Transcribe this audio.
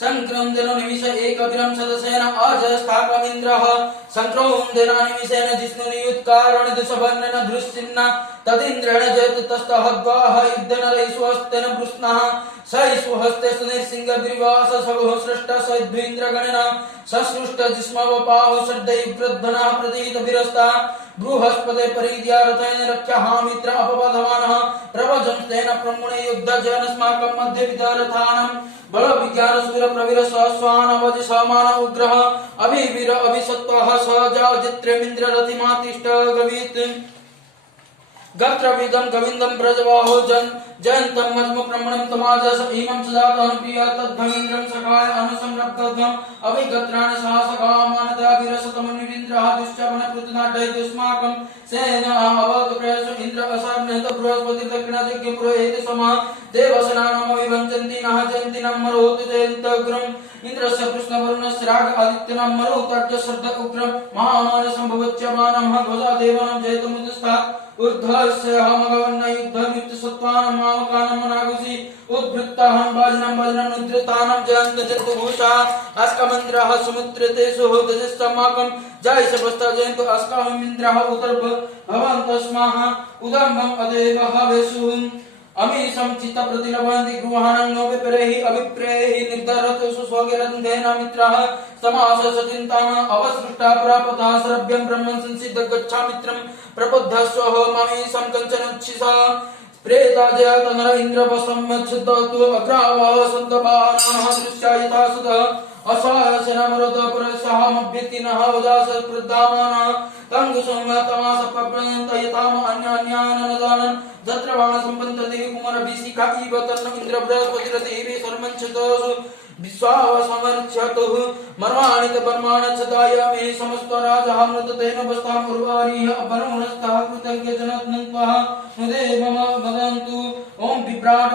संक्रमदेनो निमिष एकभिरं सदसेन अजस्थाकमिन्द्रः संक्रमदेन निमिषेण जिष्णुनियुत्कारण दिशवर्णेन धृश्चिन्न तदिन्द्रेण जयतु तस्तहद्वाह युद्धनरैश्वस्तेन वृष्णः सैश्वहस्ते सुनिर्सिंहग्रीवास सगुः सृष्ट सद्वीन्द्रगणेन ससृष्ट जिष्मवपाहो षड्दैव्रध्वनः प्रतीतभिरस्ता बृहस्पते परिद्यारथेन रक्षहामित्र अपवधमानः प्रवजंस्तेन ब्रह्मणे युद्धजनस्माकं मध्ये विदारथानं बल विज्ञान सूर्य प्रवीर सहस्वान अवधि समान उग्रह अभिवीर अभिसत्वः सहजाजित्रेमिन्द्र रतिमातिष्ठ गवीत गत्रविदं गोविन्दं ब्रजवाहो जयन्तं मज्म ब्रह्मणं तमाजस इमं सदातं प्रिय तद्भमिन्द्रं सखाय अनुसंरब्धं अभिगत्राणि सहसकामानदाभिरसतमनिरिन्द्रः दुश्चमन पृथुनाट्य दुस्माकं सेन अवत प्रयस इन्द्र असार्णत बृहस्पति दक्षिणदिग्गे पुरोहिते समः देवसेनानाम विवञ्चन्ति नः जयन्ति नः मरुत जयन्तग्रं इन्द्रस्य कृष्णवर्णस्य राग आदित्यनाम मरुतर्ज श्रद्ध उग्रं महामान संभवच्यमानः ध्वजा देवानां जयतमुदस्तात् ऊर्ध्वस्य हमगवन्न युद्धमित्य सत्वानं मामकानं मनागुसि उद्भृत्ताहं बाजनं बाजनं उद्धृतानं जयन्त जन्तुभूषा अस्कमन्त्रः समुद्रते सुहोदजस्तमाकं जय सबस्ता जयन्तु अस्कामिन्द्रः उदर्भ भवन्तस्माः उदम्भं अदेव हवेषु अमीशं चित्तप्रतिलभन्ति गृहाणं नो विप्रेहि अभिप्रेहि निर्धरतु सुस्वगिरन्धेन मित्रः समास सचिन्तान अवसृष्टा प्रापता सर्वं ब्रह्मं संसिद्ध गच्छामित्रं प्रबुद्धस्वः ममीशं कञ्चनुच्छिसा प्रेताजयतनर इन्द्रवसंमच्छिदतु अग्रावः सन्तपानः दृश्यायिता सुतः असायसेनमरुत पुरसहामभ्यतिनः उदास प्रद्धामानः तङ्गुसंहतमासप्रप्रयन्त यताम अन्यान्याननदानन् जत्रवाण सम्पन्तति कुमारभिषिका इव तन्न इन्द्र बृहस्पतिरतिभिः सर्वञ्चतोषु विश्वावसमर्च्यतुः मर्माणि च कर्माणि च दायामि समस्तो राजः मृततेन वस्ताम् उर्वारीः अपनोनस्तः कृतज्ञजनत्वः मुदे मम वदन्तु ॐ विभ्राट